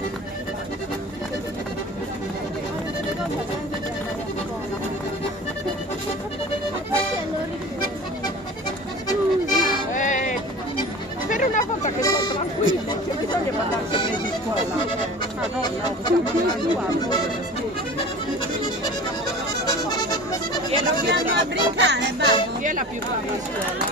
Per una volta che sono tranquilla, c'è bisogno di andare sempre di scuola. Ah no, no, siamo Dobbiamo a brincare, babbo. Chi è la più brava a scuola?